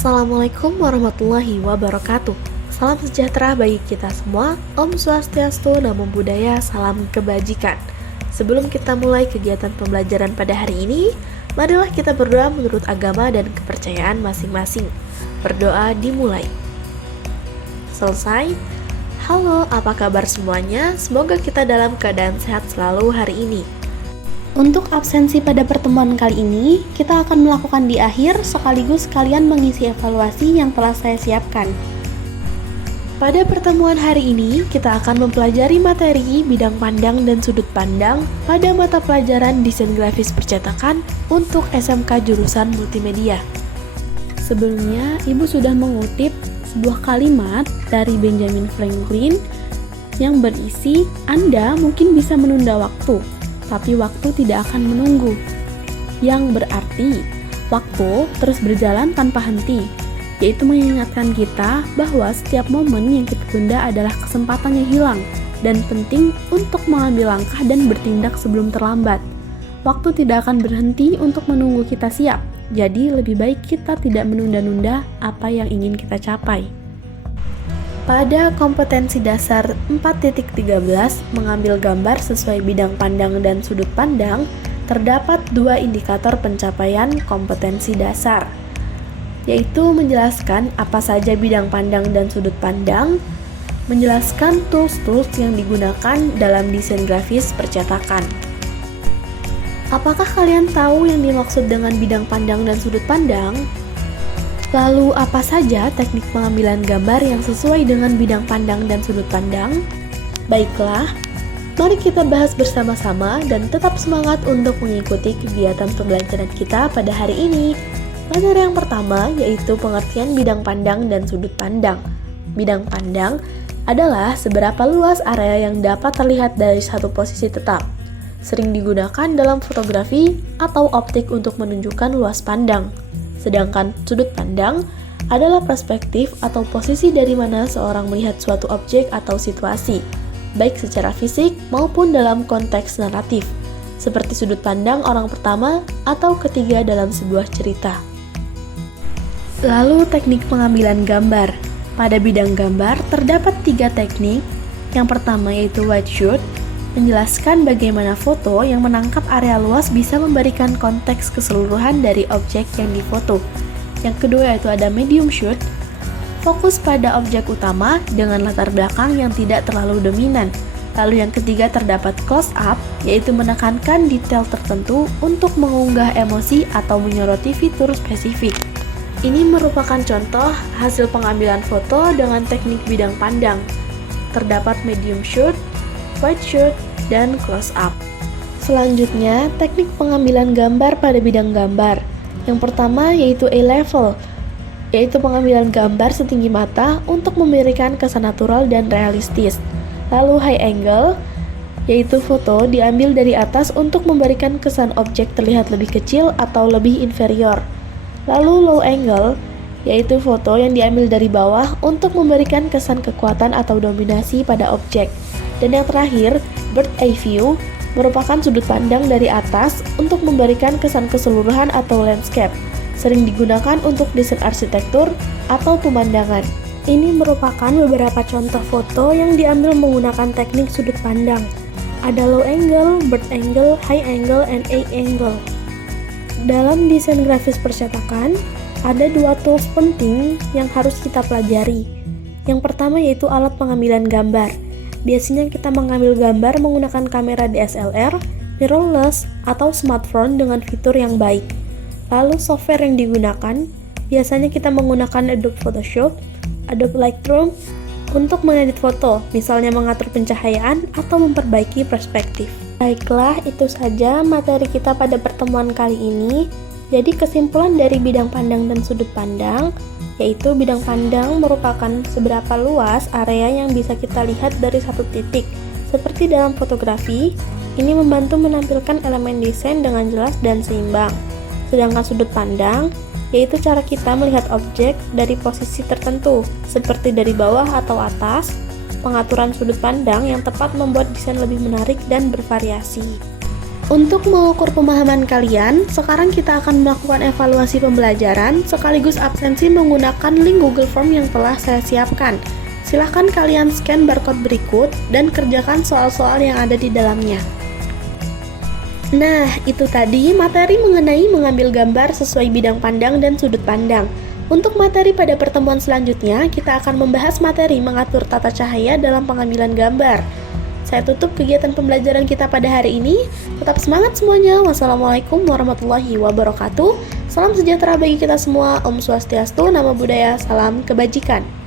Assalamualaikum warahmatullahi wabarakatuh. Salam sejahtera bagi kita semua. Om Swastiastu, Namo Buddhaya, salam kebajikan. Sebelum kita mulai kegiatan pembelajaran pada hari ini, marilah kita berdoa menurut agama dan kepercayaan masing-masing. Berdoa dimulai. Selesai? Halo, apa kabar semuanya? Semoga kita dalam keadaan sehat selalu hari ini. Untuk absensi pada pertemuan kali ini, kita akan melakukan di akhir sekaligus kalian mengisi evaluasi yang telah saya siapkan. Pada pertemuan hari ini, kita akan mempelajari materi bidang pandang dan sudut pandang pada mata pelajaran desain grafis percetakan untuk SMK jurusan multimedia. Sebelumnya, Ibu sudah mengutip sebuah kalimat dari Benjamin Franklin yang berisi, Anda mungkin bisa menunda waktu, tapi waktu tidak akan menunggu. Yang berarti, waktu terus berjalan tanpa henti, yaitu mengingatkan kita bahwa setiap momen yang kita tunda adalah kesempatan yang hilang dan penting untuk mengambil langkah dan bertindak sebelum terlambat. Waktu tidak akan berhenti untuk menunggu kita siap, jadi lebih baik kita tidak menunda-nunda apa yang ingin kita capai. Pada kompetensi dasar 4.13 mengambil gambar sesuai bidang pandang dan sudut pandang, terdapat dua indikator pencapaian kompetensi dasar, yaitu menjelaskan apa saja bidang pandang dan sudut pandang, menjelaskan tools-tools yang digunakan dalam desain grafis percetakan. Apakah kalian tahu yang dimaksud dengan bidang pandang dan sudut pandang? Lalu, apa saja teknik pengambilan gambar yang sesuai dengan bidang pandang dan sudut pandang? Baiklah, mari kita bahas bersama-sama dan tetap semangat untuk mengikuti kegiatan pembelajaran kita pada hari ini. Materi yang pertama yaitu pengertian bidang pandang dan sudut pandang. Bidang pandang adalah seberapa luas area yang dapat terlihat dari satu posisi tetap. Sering digunakan dalam fotografi atau optik untuk menunjukkan luas pandang. Sedangkan sudut pandang adalah perspektif atau posisi dari mana seorang melihat suatu objek atau situasi, baik secara fisik maupun dalam konteks naratif, seperti sudut pandang orang pertama atau ketiga dalam sebuah cerita. Lalu teknik pengambilan gambar. Pada bidang gambar terdapat 3 teknik. Yang pertama yaitu wide shoot, menjelaskan bagaimana foto yang menangkap area luas bisa memberikan konteks keseluruhan dari objek yang difoto. Yang kedua yaitu ada medium shoot, fokus pada objek utama dengan latar belakang yang tidak terlalu dominan. Lalu yang ketiga terdapat close up, yaitu menekankan detail tertentu untuk mengunggah emosi atau menyoroti fitur spesifik. Ini merupakan contoh hasil pengambilan foto dengan teknik bidang pandang. Terdapat medium shoot, wide shoot, dan close up. Selanjutnya, teknik pengambilan gambar pada bidang gambar. Yang pertama yaitu A-level, yaitu pengambilan gambar setinggi mata untuk memberikan kesan natural dan realistis. Lalu high angle, yaitu foto diambil dari atas untuk memberikan kesan objek terlihat lebih kecil atau lebih inferior. Lalu low angle, yaitu foto yang diambil dari bawah untuk memberikan kesan kekuatan atau dominasi pada objek. Dan yang terakhir, bird eye view merupakan sudut pandang dari atas untuk memberikan kesan keseluruhan atau landscape. Sering digunakan untuk desain arsitektur atau pemandangan. Ini merupakan beberapa contoh foto yang diambil menggunakan teknik sudut pandang. Ada low angle, bird angle, high angle, and A angle. Dalam desain grafis percetakan, ada 2 tools penting yang harus kita pelajari. Yang pertama yaitu alat pengambilan gambar. Biasanya kita mengambil gambar menggunakan kamera DSLR, mirrorless, atau smartphone dengan fitur yang baik. Lalu software yang digunakan, biasanya kita menggunakan Adobe Photoshop, Adobe Lightroom untuk mengedit foto, misalnya mengatur pencahayaan atau memperbaiki perspektif. Baiklah, itu saja materi kita pada pertemuan kali ini. Jadi kesimpulan dari bidang pandang dan sudut pandang, yaitu bidang pandang merupakan seberapa luas area yang bisa kita lihat dari satu titik. Seperti dalam fotografi, ini membantu menampilkan elemen desain dengan jelas dan seimbang. Sedangkan sudut pandang, yaitu cara kita melihat objek dari posisi tertentu, seperti dari bawah atau atas. Pengaturan sudut pandang yang tepat membuat desain lebih menarik dan bervariasi. Untuk mengukur pemahaman kalian, sekarang kita akan melakukan evaluasi pembelajaran sekaligus absensi menggunakan link Google Form yang telah saya siapkan. Silahkan kalian scan barcode berikut dan kerjakan soal-soal yang ada di dalamnya. Nah, itu tadi materi mengenai mengambil gambar sesuai bidang pandang dan sudut pandang. Untuk materi pada pertemuan selanjutnya, kita akan membahas materi mengatur tata cahaya dalam pengambilan gambar. Saya tutup kegiatan pembelajaran kita pada hari ini. Tetap semangat semuanya. Wassalamualaikum warahmatullahi wabarakatuh. Salam sejahtera bagi kita semua. Om Swastiastu, Namo Buddhaya, salam kebajikan.